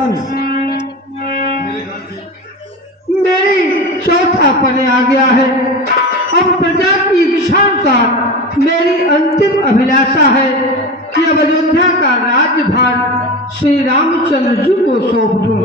राजन। मेरी चौथा पने आ गया है। अब प्रजा की इच्छा अनुसार मेरी अंतिम अभिलाषा है कि अब अयोध्या का राज्यभार श्री रामचंद्र जी को सौंप दूं,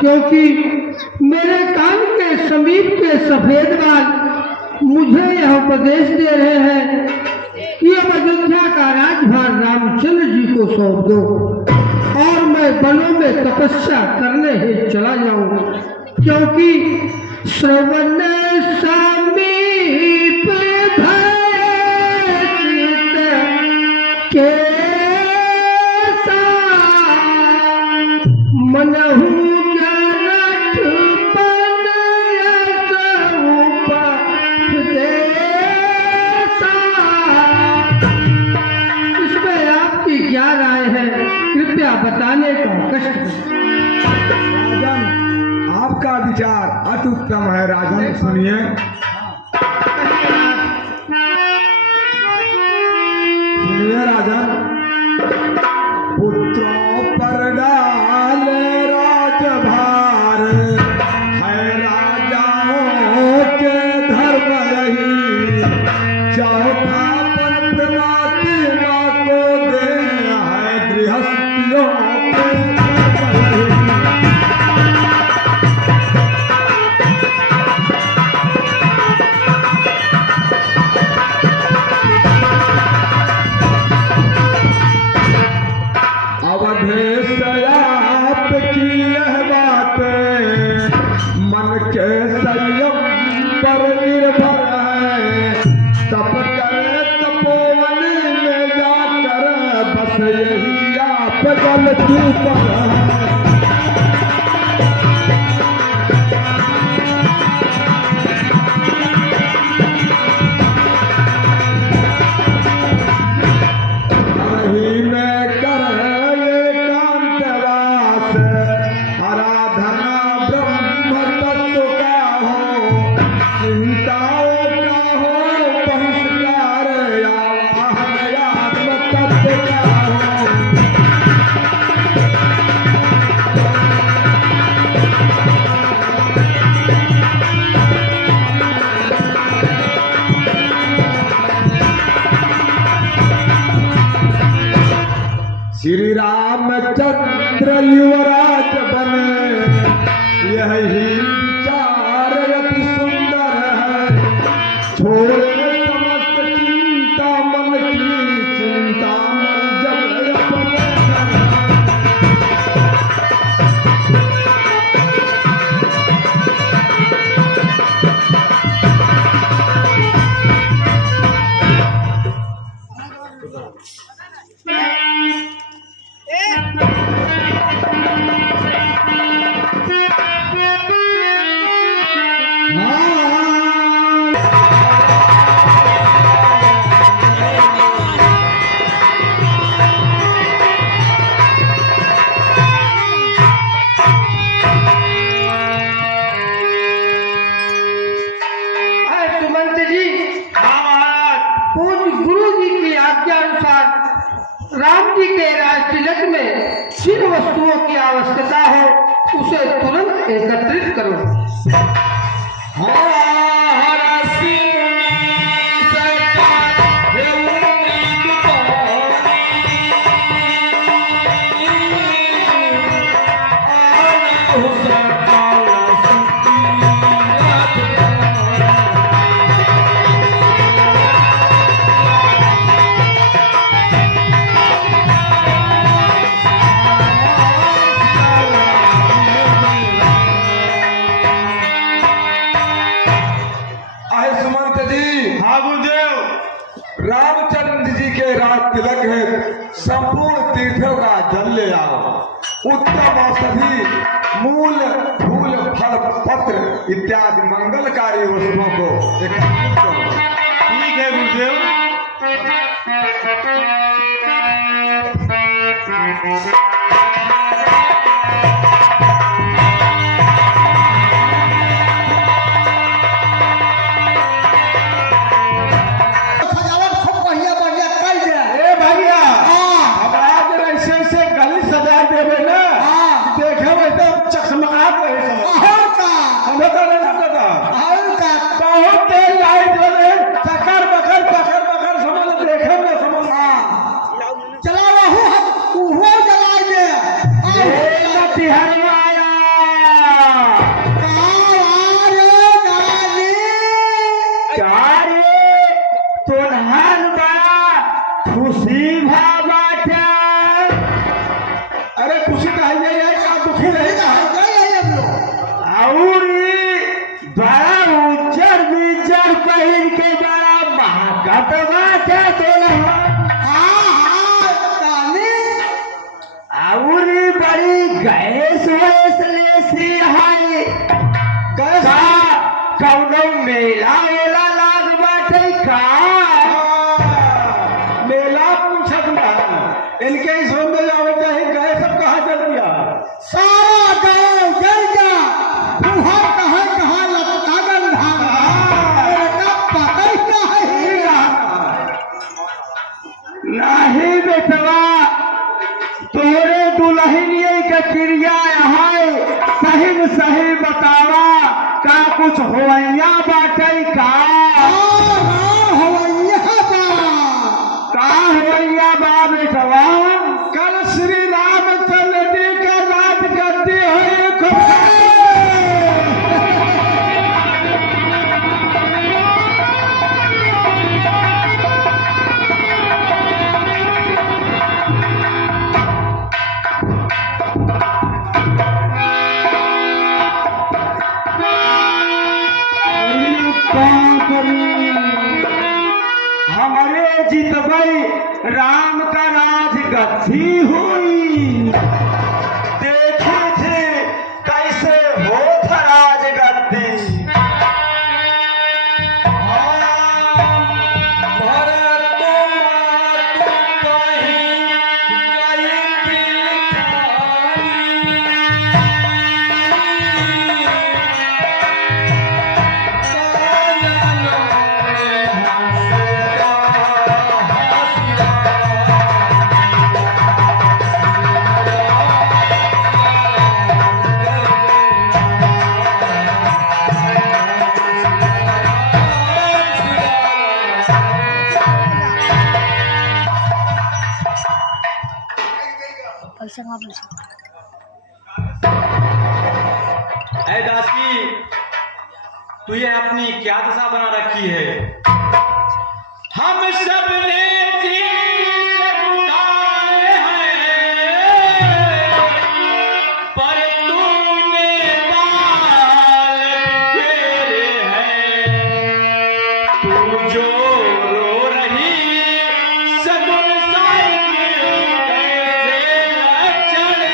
क्योंकि मेरे कान के समीप के सफेद बाल मुझे यह उपदेश दे रहे हैं कि अब अयोध्या का राज्यभार रामचंद्र जी को सौंप दो और मैं वनों में तपस्या करने ही चला जाऊं, क्योंकि श्रवण समीप के मनहु जनत पन इसमें आपकी क्या राय है? कृपया बताने का कष्ट करें। राजन, आपका विचार अति उत्तम है। राजन सुनिए। सुनिए राजन। पुत्रों पर डाल राजभार है राजाओं के धर्म रही, चौथा पर प्रतिमा को दे है गृहस्थियों के श्री रामचंद्र युवराज बने, यही विचार अति सुंदर है। छोड़े समस्त चिंता मन की, चिंता मन जब अपने राम जी के राज तिलक में जिन वस्तुओं की आवश्यकता हो उसे तुरंत एकत्रित करो। रामचंद्र जी के राज तिलक है, संपूर्ण तीर्थों का जल ले आओ। उत्तम औषधि, मूल, फूल, फल, पत्र इत्यादि मंगलकारी वस्तुओं को एकत्रित करो। ठीक है गुरुदेव। ए भैया, अब आज ऐसे गली सजा देवे परदेसी है कैसा कौनो मेला वेला लाग बाटे का मेला पूछत ना इनके ही समझ में आवे चाहे गए सब कहाँ चल दिया। सारा गांव जल जा फुहार कहाँ लपका गंधा पकड़ नहीं बेटवा तोरे दुल्हनिए के क्रिया है सही बतावा का कुछ होइया बाटे का होइया बा बेटवा कल श्री रामचंद्र जी का राज करते हुए हमारे जितबई राम का राज गद्दी हुई देखे थे कैसे हो था राज गद्दी ऐ दास की तू ये अपनी क्या दशा बना रखी है। हम सब ने पर तूने बाल बिखेरे हैं। तू जो रो रही सगुन साइकिल कैसे लचड़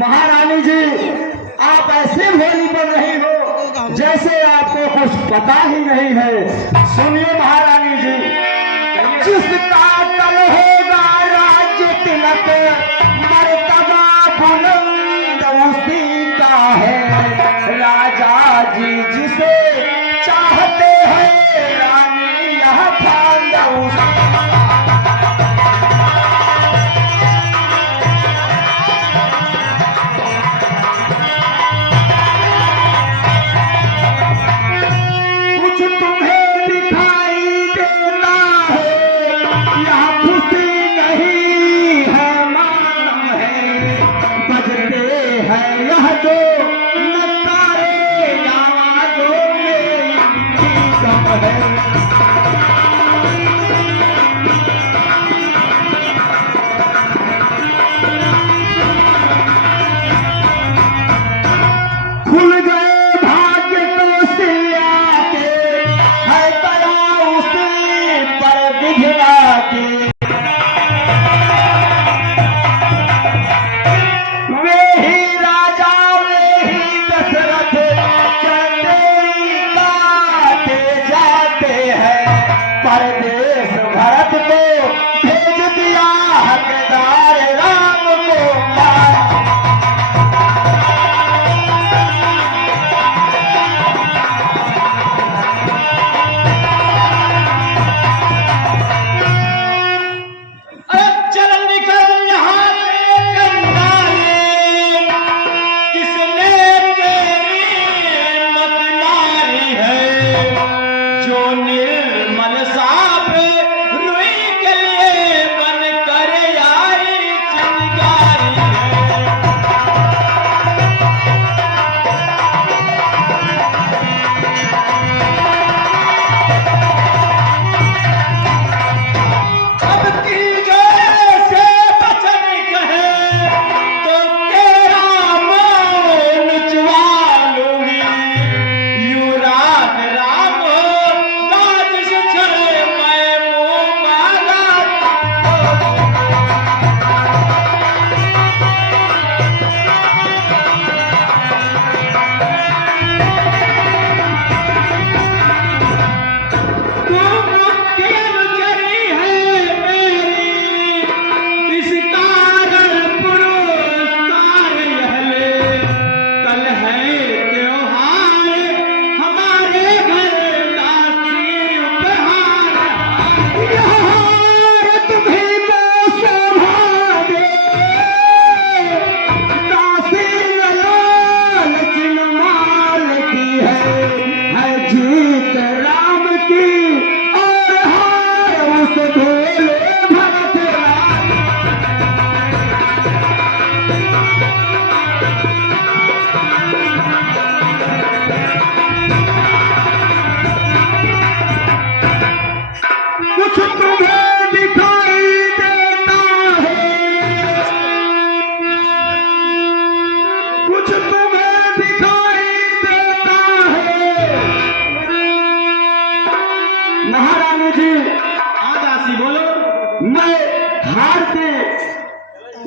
महारानी जी आप ऐसे भोली बन रही हो जैसे आपको कुछ पता ही नहीं है। सुनिए महारानी जी जिसका कल होगा राज्य तिलक मर्तबा बुलंद उसी का है। राजा जी जिसे चाहते हैं रानी यह फांद उसी जो नकारे आवाजों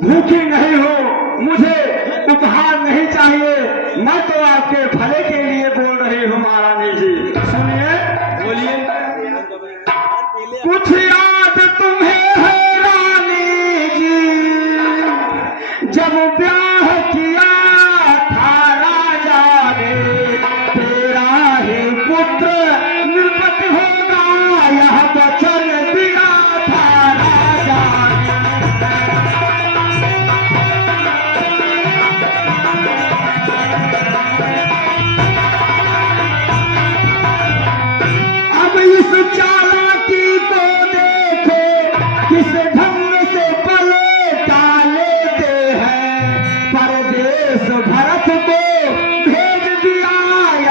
भूखी नहीं हो, मुझे उपहार नहीं चाहिए, मैं तो आपके भले के लिए बोल रही हूँ महारानी जी। सुनिए, बोलिए। कुछ याद तुम्हें है रानी जी, जब ब्याह किया था राजा ने, तेरा ही पुत्र निर्पत होगा, यह वचन दिया था राजा ने। अब इस चालाकी को देखो, किस ढंग से पले लेते हैं, परदेश भरत को भेज दिया,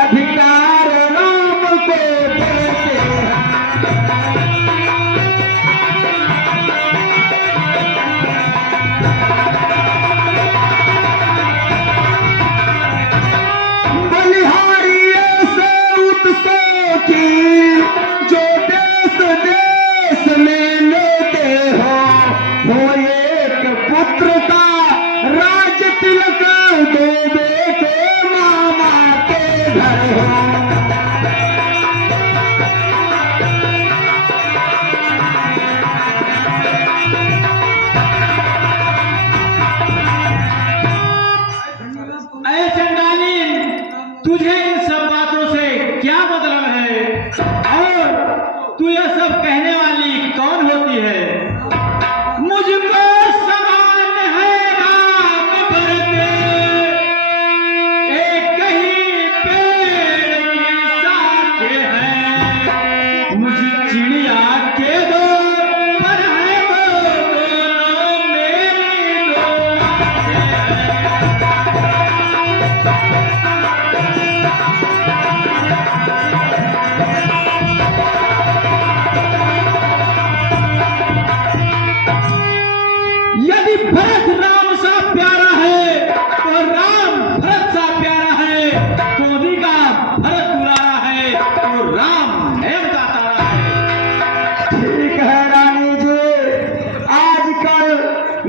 अधिकार राम को देते हैं। बलिहारी ऐसे उत्सव की, जो देश देश में लेते हो एक पुत्र का राज तिलक, दो बेटे मामा के घर हो। अरे चंडाली, तुझे इन सब बातों से क्या मतलब है, और तू यह सब कहने वाली कौन होती है? मुझको समान है राम भरते, एक ही पेड़ की शाखें हैं, मुझे चिड़िया के दो पर है वो दोनों मेरी दो आंखें हैं। यदि भरत राम सा प्यारा है तो राम भरत सा प्यारा है, कोदी का भरत दुलारा है तो राम नयन का तारा है। ठीक है रानी जी, आजकल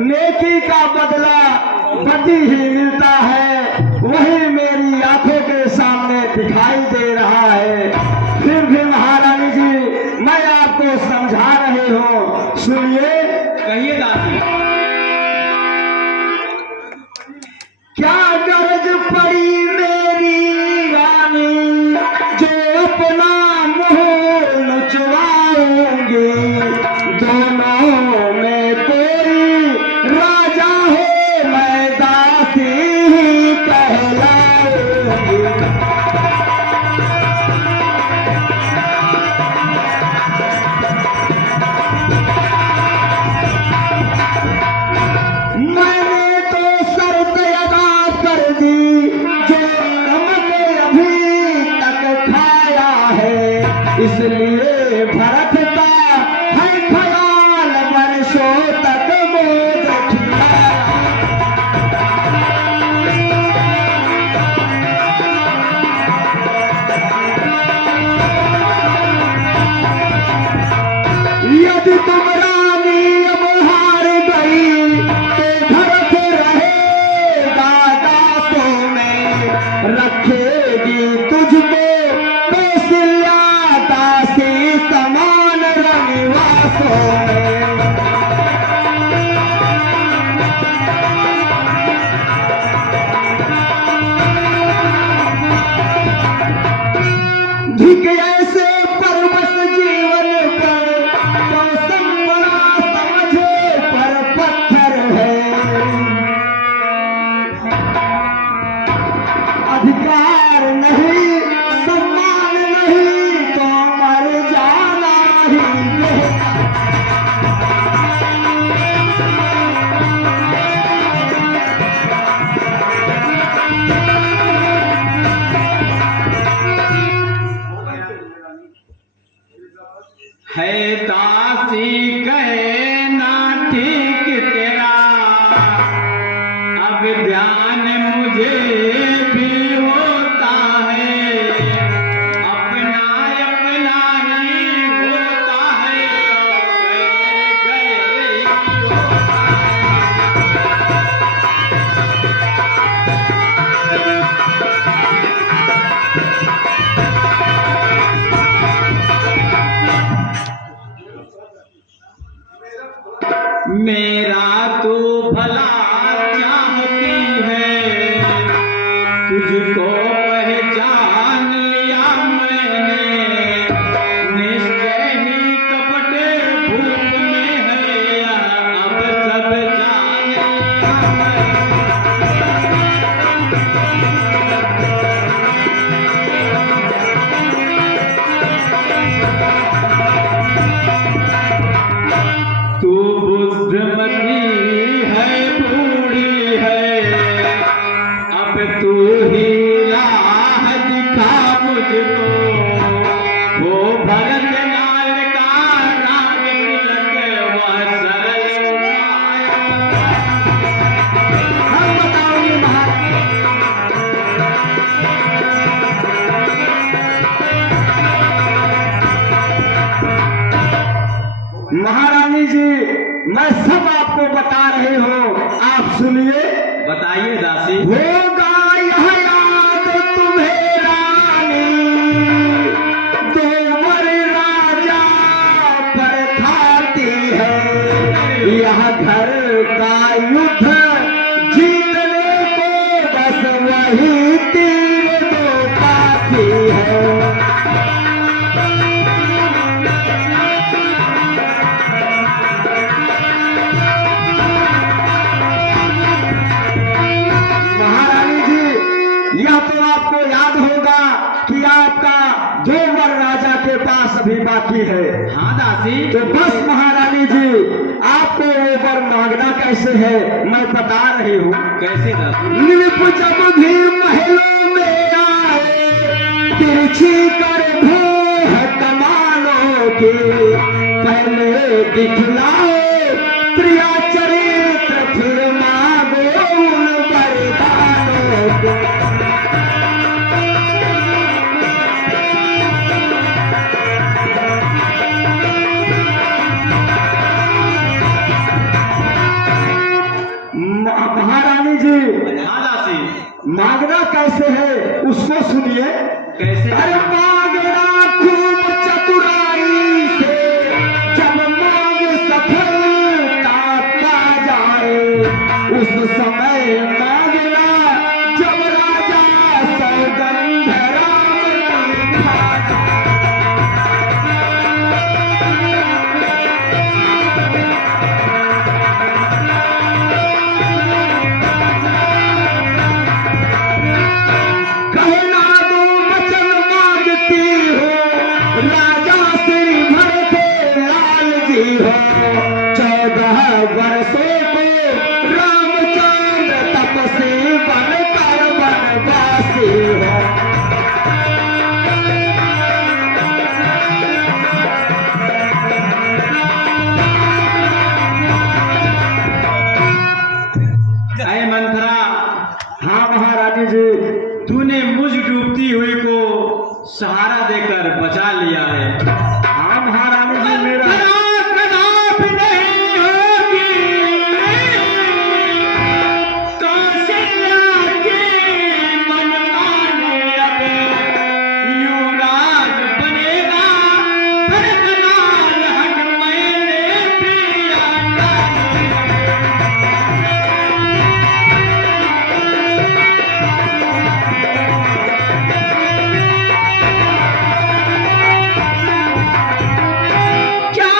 नेकी का बदला बदी ही मिलता है, वही मेरी आंखों के सामने दिखाई दे रहा है। फिर भी महारानी जी, मैं आपको समझा रही हूँ, सुनिए। कहिए दासी। क्या गरज पड़ी मेरी रानी, जो अपना मुंह नुचवाऊंगी, दोनों में कोई राजा हो, मैं दासी ही कहलाऊंगी। मैंने तो शर्त अदा कर दी, जो नमक अभी तक खाया है, इसलिए भरत का है ख्याल वर्षों तक बोझ खिलाया। यदि तुम रानी अब हार गई, तो भरत रहेगा दासों में, रखेगी तुझको कौशल्या दासी समान रनिवासों में। धिक ऐसे परवश जीवन पर, मौसम बड़ा समझे पर पत्थर है, अधिकार नहीं सम्मान नहीं तो मर जाना ही बेहतर। है दासी कहे ना ठीक तेरा, अब ध्यान मुझे भी होता है, अपना अपना ही होता है, गैर गैर ही होता है। आपको बता रहे हो, आप सुनिए। बताइए दासी। होगा यह याद तुम्हें रानी, तोमर राजा पर खाती है। यह घर का युद्ध जीतने को बस वही तीर दो काफी है। महारानी जी, यह तो आपको याद होगा कि आपका 2 वर राजा के पास अभी बाकी है। हाँ दासी। तो बस महारानी जी, आपको वो वर मांगना कैसे है मैं बता रही हूँ। कैसे दासी? नृप जब भी महलों में आए, तिरछी कर भूह कमानों की, पहले दिखलाओ प्रिया चरित्र, फिर मांगो उन वरदानों को। महारानी जी, हाँ दासी। मांगना कैसे है उसको सुनिए। कैसे? अरे मांगना खूब चतुराई से, जब मांग सफलता पा जाए, उस समय मांगना जब राजा सौगंध राम की खा जाए। कहना दो वचन मांगती हो, राजा श्री भर के लाल जी हो। 14 वर्षों को रामचंद्र तपसी बनकर वनवासी हो। अरे मंथरा, हाँ महारानी जी, तूने मुझ डूबती हुई को सहारा देकर बचा लिया है। हाँ महारानी जी, मेरा कदापि नहीं होगी कौशल्या के मनमाने, अब युवराज बनेगा भरतलाल हक मैंने प्रिया डाली। क्या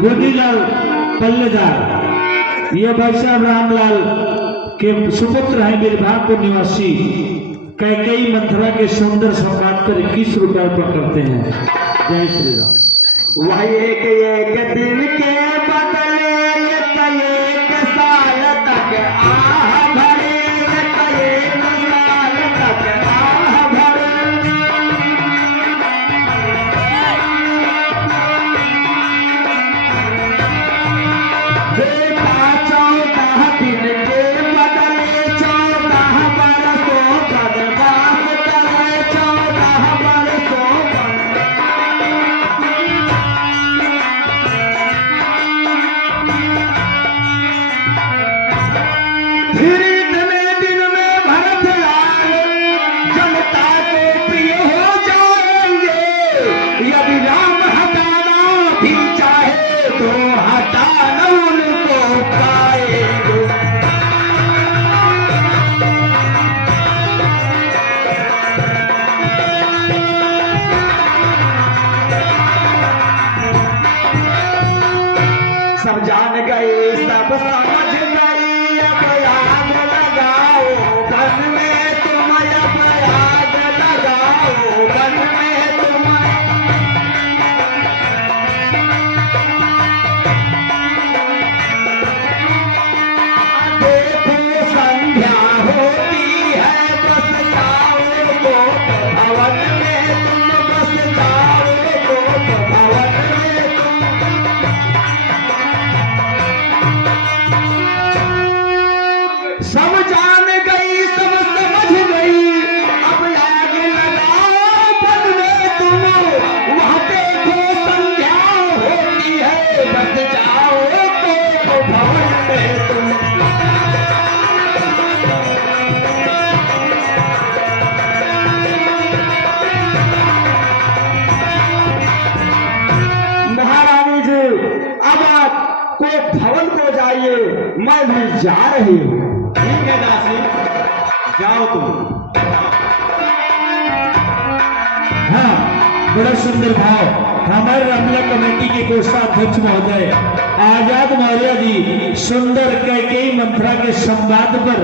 गोदीलाल पल्लेदार ये भाई साहब रामलाल के सुपुत्र हैं बीरभागपुर निवासी कैकेयी मंथरा के सुंदर संवाद पर 21 रुपए पर करते हैं। जय श्री राम। वह एक एक दिन के बदले एक साल तक आह भरे, एक साल तक आह भरे। देखा 14 दिन के बदले 14 बरसों बनवास करे, 14 बरसों फिर इतने दिन में भरत लाल जनता को प्रिय हो जाएंगे। यदि राम हटाना भी चाहे तो हटाना उनको पाएंगे। सब जान गए, सब समझ गई, अब आग लगाओ वन में तुम, अब आग लगाओ वन में तुम। देखो संध्या होती है, बस जाओ गोप भवन में तुम, बस जाओ गोप भवन में तुम। सब जान गई, सब समझ गई, अब आग लगाओ वन में तुम। वहाँ देखो संध्या होती है, बस जाओ तो भवन में तुम। महारानी जी अब आप को भवन को जाइए, मैं भी जा रही हूँ। ठीक है दासी, जाओ तुम। हाँ, बड़ा सुंदर भाव। हमारे रामला कमेटी के कोषाध्यक्ष महोदय आजाद मौर्य जी सुंदर कैकेयी मंथरा के संवाद पर